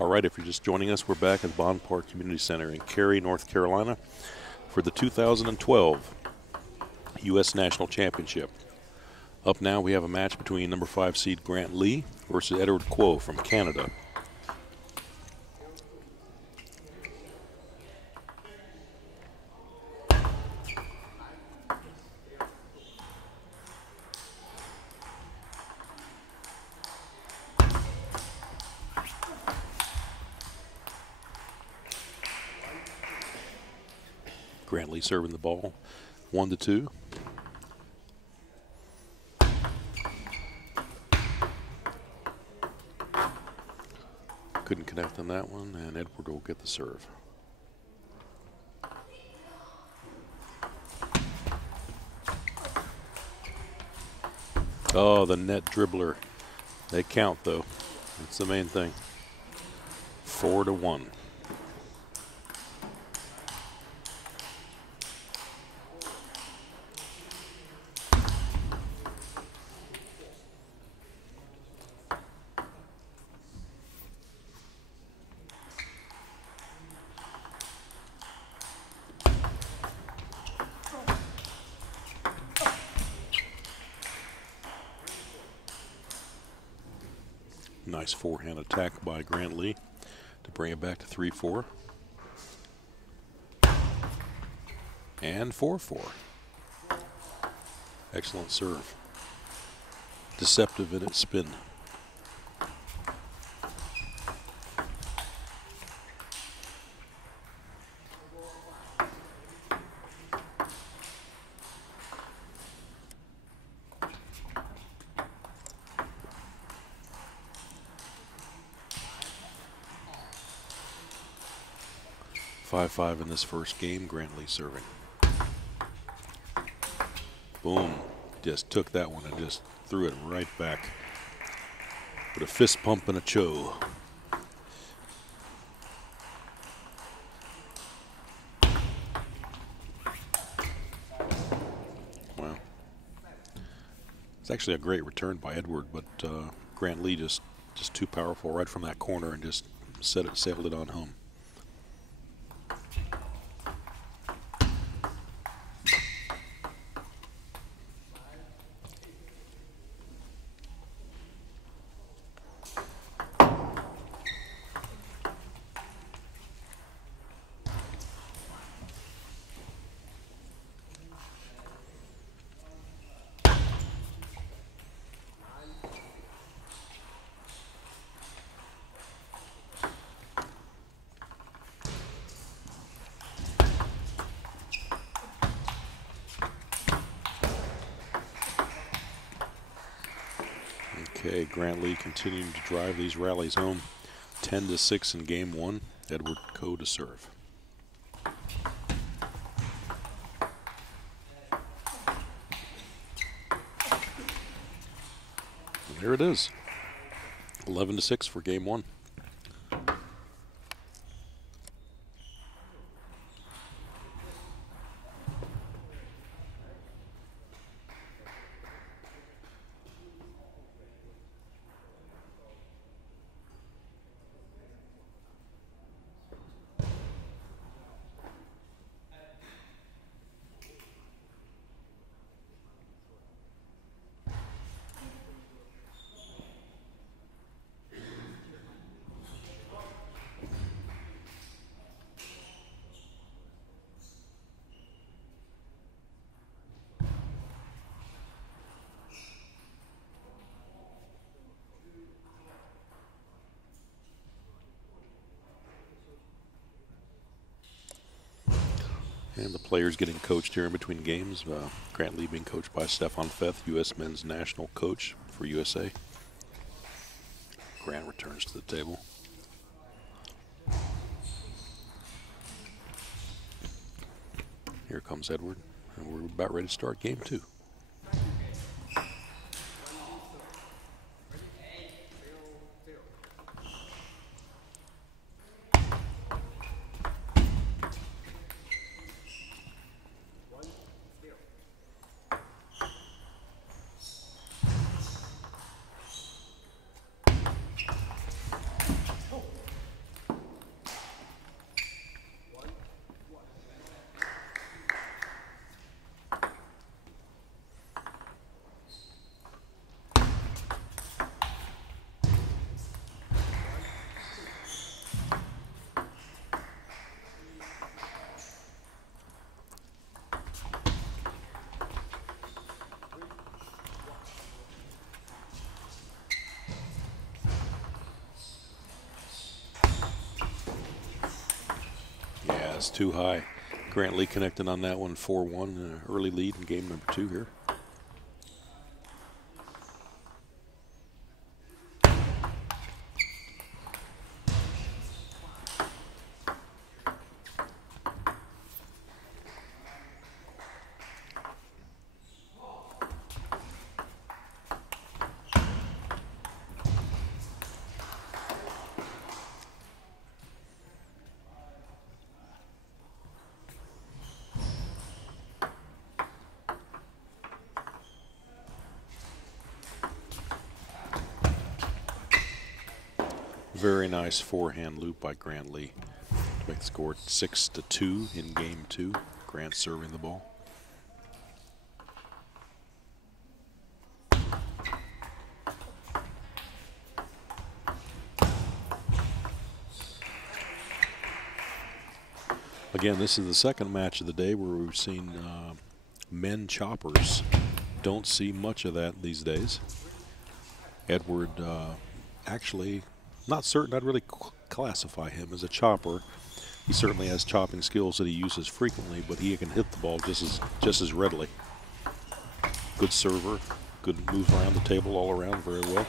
All right, if you're just joining us, we're back at Bond Park Community Center in Cary, North Carolina for the 2012 U.S. National Championship. Up now, we have a match between number 5 seed Grant Lee versus Edward Quo from Canada. Grant Lee serving the ball, 1-2. Couldn't connect on that one, and Edward will get the serve. Oh, the net dribbler. They count, though. That's the main thing. 4-1. Nice forehand attack by Grant Lee to bring it back to 3-4. And 4-4. Excellent serve. Deceptive in its spin. Five in this first game. Grant Lee serving. Boom. Just took that one and just threw it right back. With a fist pump and a cho. Wow. It's actually a great return by Edward, but Grant Lee just too powerful right from that corner and just sailed it on home. Okay, Grant Lee continuing to drive these rallies home. 10-6 in game one. Edward Quo to serve. And there it is. 11-6 for game one. And the players getting coached here in between games. Grant Lee being coached by Stefan Feth, U.S. men's national coach for USA. Grant returns to the table. Here comes Edward, and we're about ready to start game two. That's too high. Grant Lee connecting on that one, 4-1, early lead in game number 2 here. Very nice forehand loop by Grant Lee to make the score 6-2 in game 2. Grant serving the ball. Again, this is the second match of the day where we've seen men choppers. Don't see much of that these days. Edward, actually, not certain I'd really classify him as a chopper. He certainly has chopping skills that he uses frequently, but he can hit the ball just as readily. Good server, good moves around the table all around very well.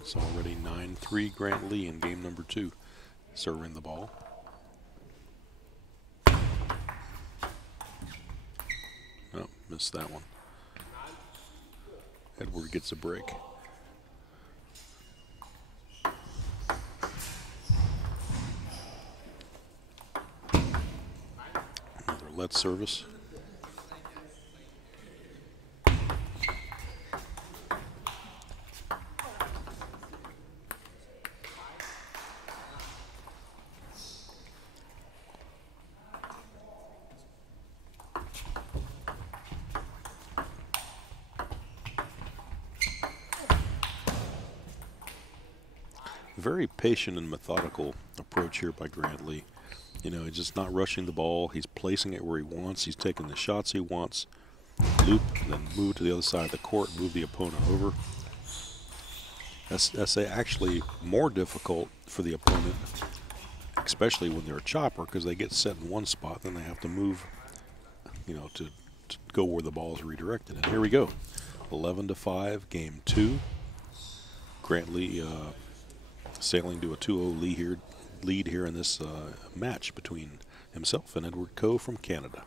It's already 9-3 Grant Lee in game number 2, serving the ball. Oh, missed that one. Edward gets a break. Another let service. Very patient and methodical approach here by Grant Lee. You know, he's just not rushing the ball. He's placing it where he wants. He's taking the shots he wants. Loop, and then move to the other side of the court, move the opponent over. That's actually more difficult for the opponent, especially when they're a chopper, because they get set in one spot, then they have to move, you know, to go where the ball is redirected. And here we go, 11-5, game 2. Grant Lee sailing to a 2-0 lead here in this match between himself and Edward Coe from Canada.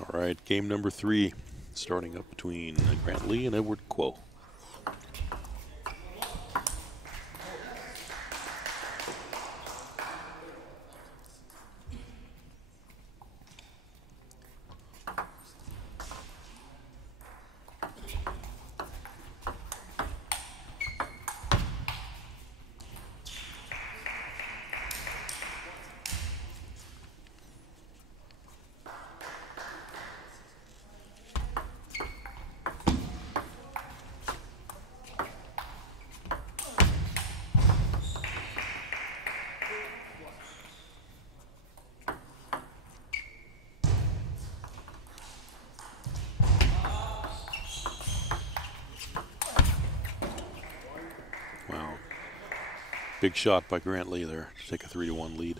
All right, game number 3, starting up between Grant Lee and Edward Coe. Big shot by Grant Lee there to take a 3-1 lead.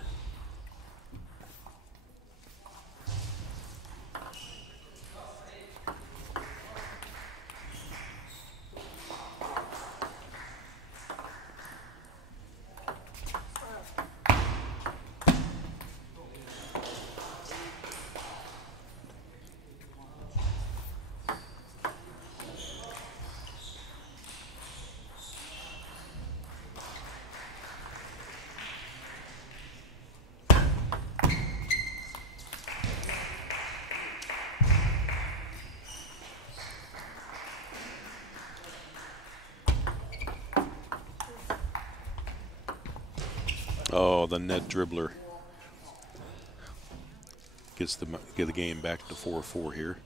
Oh, the net dribbler gets the game back to 4-4 here.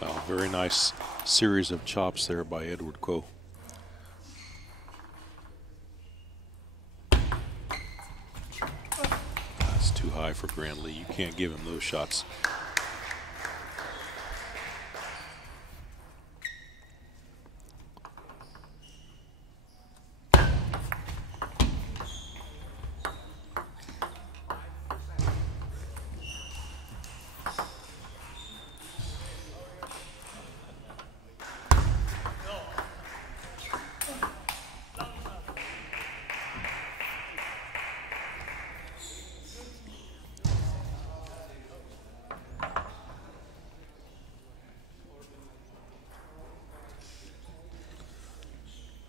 Wow, very nice series of chops there by Edward Coe. That's too high for Grant Lee. You can't give him those shots.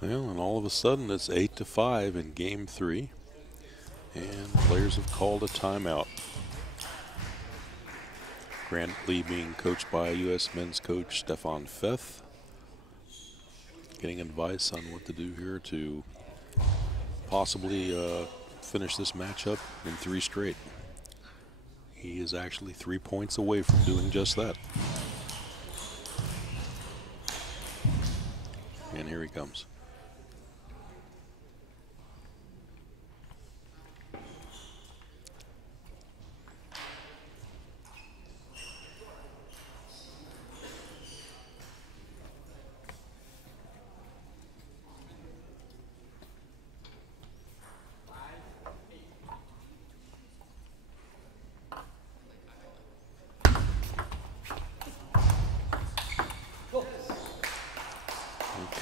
Well, and all of a sudden it's 8-5 in game 3, and players have called a timeout. Grant Lee being coached by U.S. men's coach Stefan Feth, getting advice on what to do here to possibly finish this matchup in 3 straight. He is actually 3 points away from doing just that. And here he comes.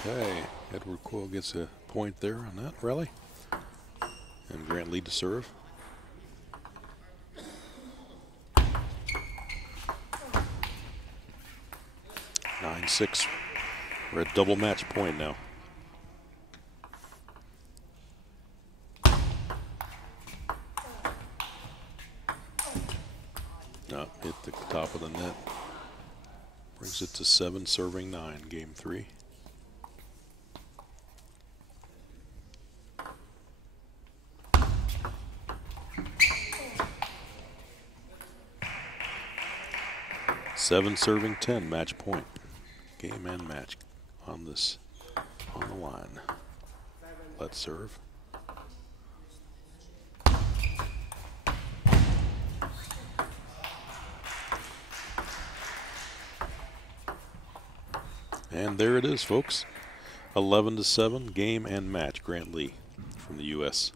Okay, Edward Coe gets a point there on that rally. And Grant Lee to serve. Nine 6. We're at double match point now. No, hit the top of the net. Brings it to 7, serving 9, game 3. Seven serving 10, match point. Game and match on this, on the line. Let's serve. And there it is, folks. 11-7, game and match. Grant Lee from the U.S.